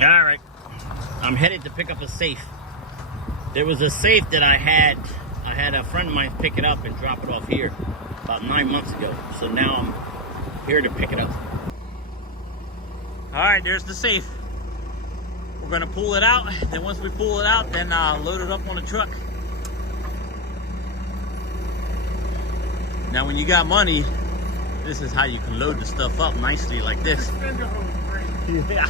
All right, I'm headed to pick up a safe. There was a safe that I had a friend of mine pick it up and drop it off here about 9 months ago. So now I'm here to pick it up. All right, there's the safe. We're gonna pull it out. Then once we pull it out, then load it up on the truck. Now when you got money, this is how you can load the stuff up nicely like this. Yeah.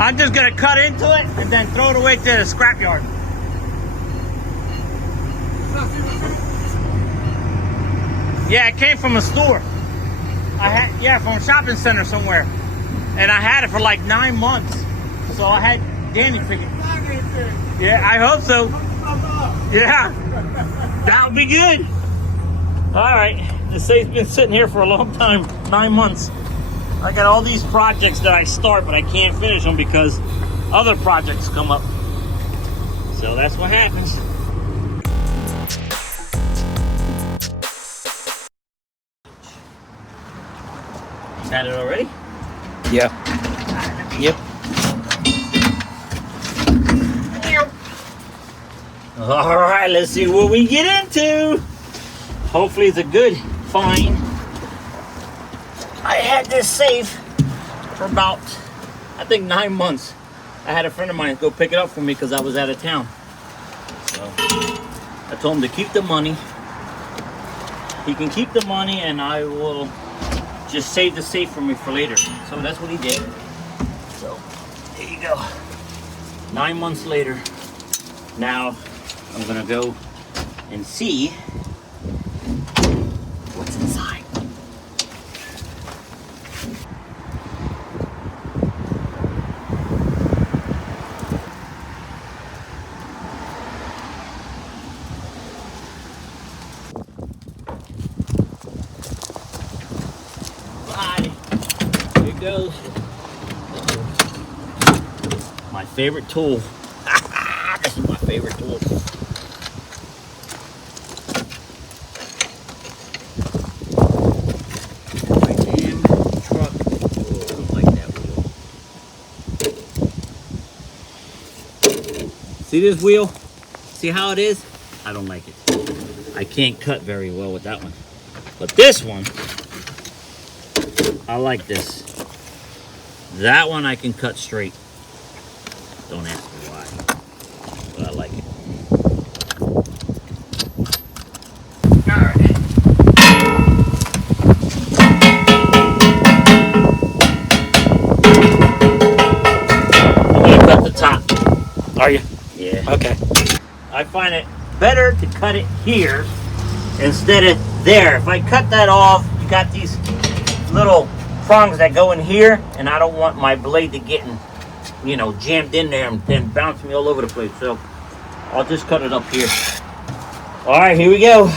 I'm just gonna cut into it and then throw it away to the scrapyard. Yeah, it came from a store. From a shopping center somewhere. And I had it for like 9 months. So I had Danny pick it. Yeah, I hope so. Yeah, that'll be good. All right, the safe's been sitting here for a long time, 9 months. I got all these projects that I start, but I can't finish them because other projects come up. So that's what happens. Had it already? Yeah. Yep. All right, let's see what we get into. Hopefully it's a good find. I had this safe for about, I think 9 months. I had a friend of mine go pick it up for me because I was out of town. So I told him to keep the money. He can keep the money and I will just save the safe for me for later. So that's what he did. So there you go. 9 months later. Now I'm gonna go and see what's inside. Goes my favorite tool. This is my favorite tool. My damn truck. Oh, I don't like that wheel. See this wheel? See how it is? I don't like it. I can't cut very well with that one. But this one, I like this. That one I can cut straight. Don't ask me why, but I like it. All right. I'm gonna cut the top. Are you? Yeah. Okay. I find it better to cut it here instead of there. If I cut that off, you got these little prongs that go in here, and I don't want my blade to get jammed in there and then bounce me all over the place. So I'll just cut it up here. All right, here we go.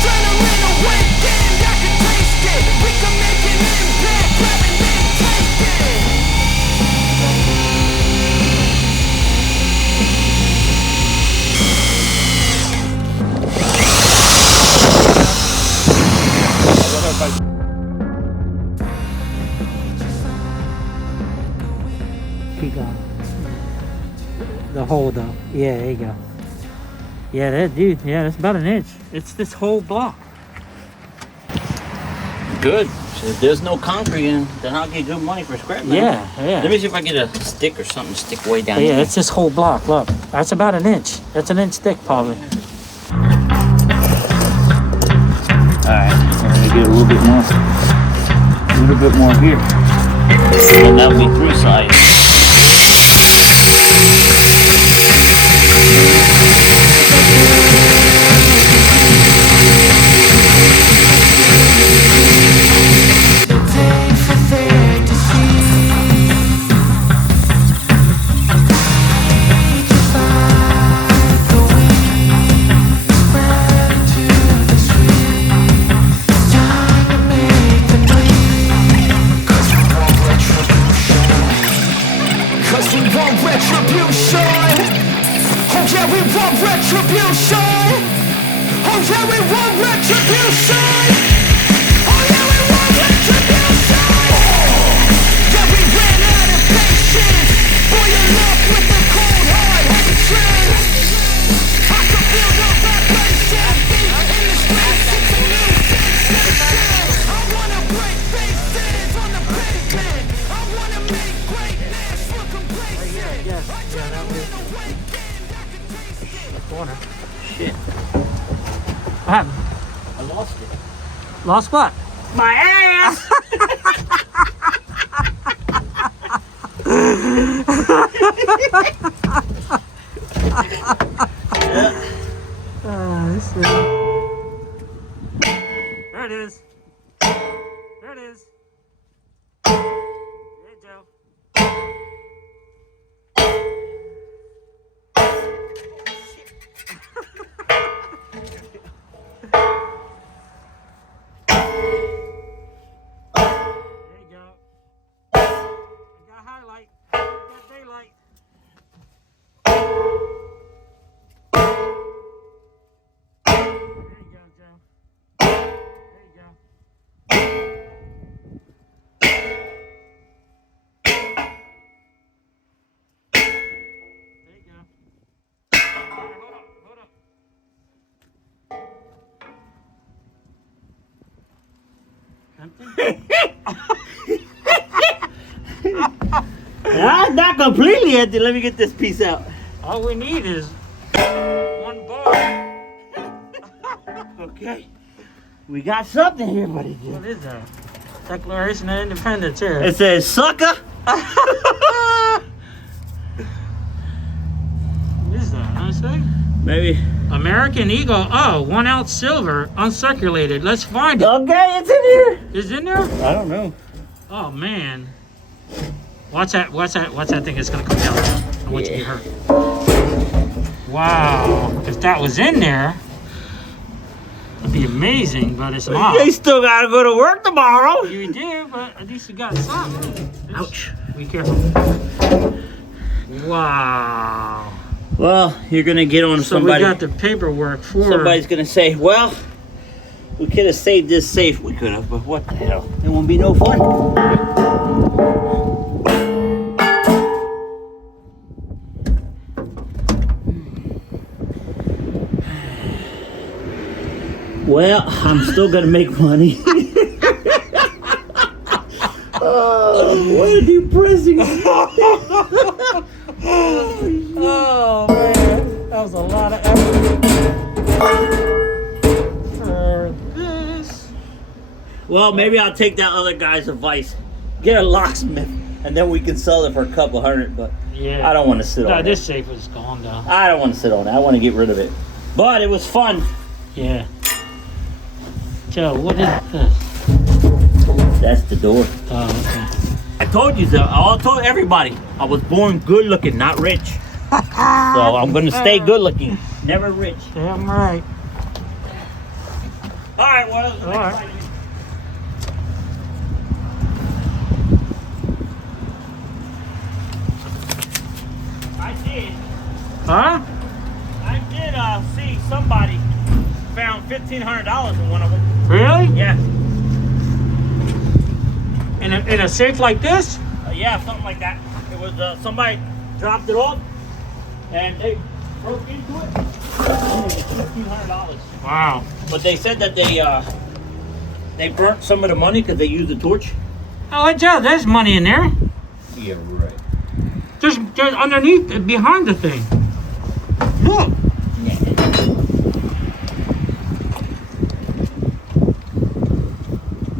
Adrenaline awake. the hole though. Yeah, there you go. Yeah, that dude. Yeah, that's about an inch. It's this whole block. Good. So if there's no concrete in, then I'll get good money for scrap metal. Yeah, yeah. Let me see if I get a stick or something to stick way down Yeah, here. it's this whole block. Look, that's about an inch. That's an inch thick, probably. Alright, we're gonna get a little bit more here. And that'll be 3 sides. Shit. What happened? I lost it. Lost what? My ass! There it is. There it is. Hey, Joe. Highlight. Got daylight. There you go, Joe. There you go. There you go. Hold up. Not completely empty. Let me get this piece out. All we need is 1 bar. Okay. We got something here, buddy. What is that? Declaration of Independence here. It says sucker. What is that? I say? Maybe. American Eagle. Oh, 1 ounce silver, uncirculated. Let's find it. Okay, it's in here. Is it in there? I don't know. Oh man. Watch that thing is gonna come down. I want you to get hurt. Wow. If that was in there, it'd be amazing, but it's not. You still gotta go to work tomorrow. You do, but at least you got something. Ouch. Be careful. Wow. Well, you're gonna get on So somebody. we got the paperwork for. Somebody's gonna say, well, we could have saved this safe. We could have, but what the hell? It won't be no fun. Well, I'm still gonna make money. Oh, what a depressing. Oh man, that was a lot of effort for this. Well, maybe I'll take that other guy's advice. Get a locksmith, and then we can sell it for a couple $100. But Yeah. I don't want to sit on No, it. this safe was gone though. I don't want to sit on it. I want to get rid of it. But it was fun. Yeah. Joe, what is this? That's the door. Oh, okay. I told you so. I told everybody. I was born good looking, not rich. So I'm gonna stay good looking, never rich. Damn right. All right, well. All right. I did. Huh? I did see somebody found $1,500 in one of them. Really? Yeah. In a safe like this? Yeah, something like that. It was somebody dropped it off, and they broke into it. And it was $1,500. Wow. But they said that they burnt some of the money because they used the torch. Oh, Joe, there's money in there. Yeah, right. There's underneath, behind the thing. Look.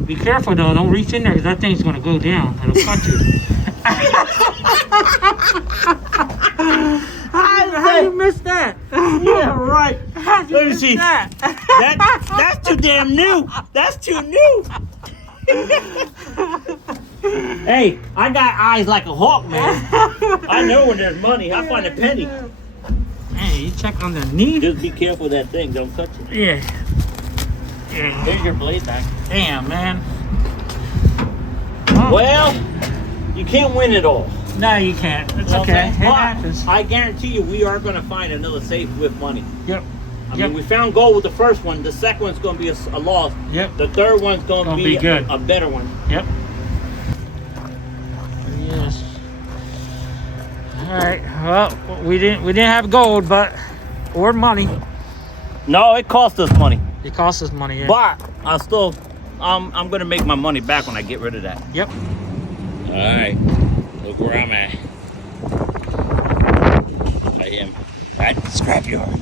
Be careful though, don't reach in there because that thing's gonna go down. It'll cut you. How you missed that? Yeah, right. How you Let me missed see. that? That's too damn new. That's too new. Hey, I got eyes like a hawk, man. I know when there's money. I find a penny. Hey, you check underneath. Just be careful of that thing. Don't touch it. Yeah. Yeah. Here's your blade back. Damn, man. Well, you can't win it all. No, you can't. It's You know what I'm okay. saying? It But happens. I guarantee you, we are going to find another safe with money. Yep. I mean, we found gold with the first one. The second one's going to be a loss. Yep. The third one's going to be good. a better one. Yep. Yes. All right. Well, we didn't have gold, but or money. No, it cost us money. It cost us money. Yeah. But I'm going to make my money back when I get rid of that. Yep. All right. Look where I'm at. I am at the scrapyard.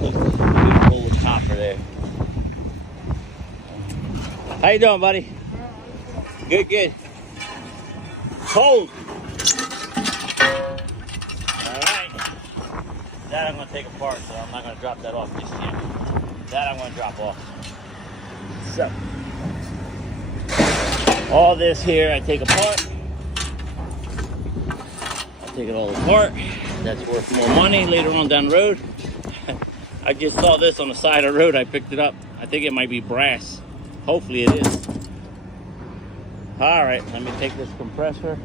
Look, big old copper there. How you doing, buddy? Good, good. Cold. All right. That I'm going to take apart, so I'm not going to drop that off just yet. That I'm going to drop off. So, all this here I take apart. I take it all apart. That's worth more money later on down the road. I just saw this on the side of the road. I picked it up. I think it might be brass. Hopefully it is. All right, let me take this compressor.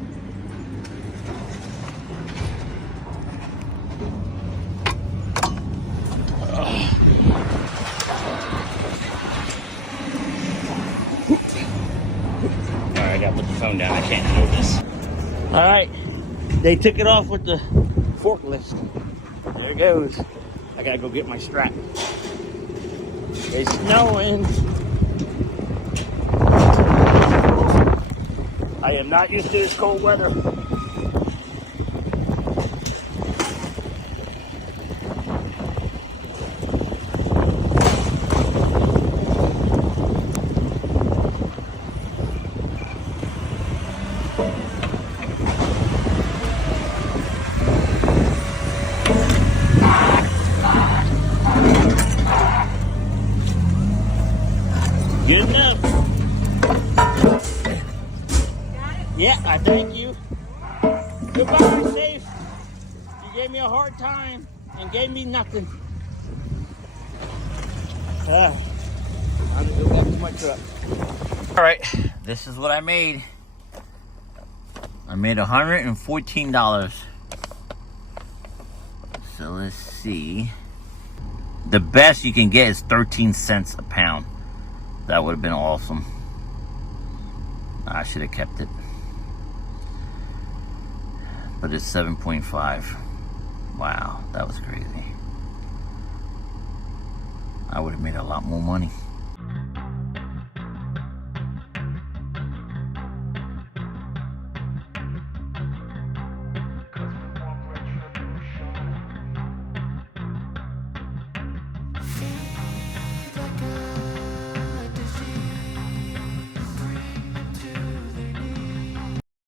I gotta put the phone down. I can't hold this. All right, they took it off with the forklift. There it goes. I gotta go get my strap. It's snowing. I am not used to this cold weather. Good enough. Yeah, I thank you. Goodbye, safe. You gave me a hard time and gave me nothing. I'm gonna go back to my truck. All right, this is what I made. I made $114. So let's see. The best you can get is 13 cents a pound. That would have been awesome. I should have kept it. But it's 7.5. Wow, that was crazy. I would have made a lot more money.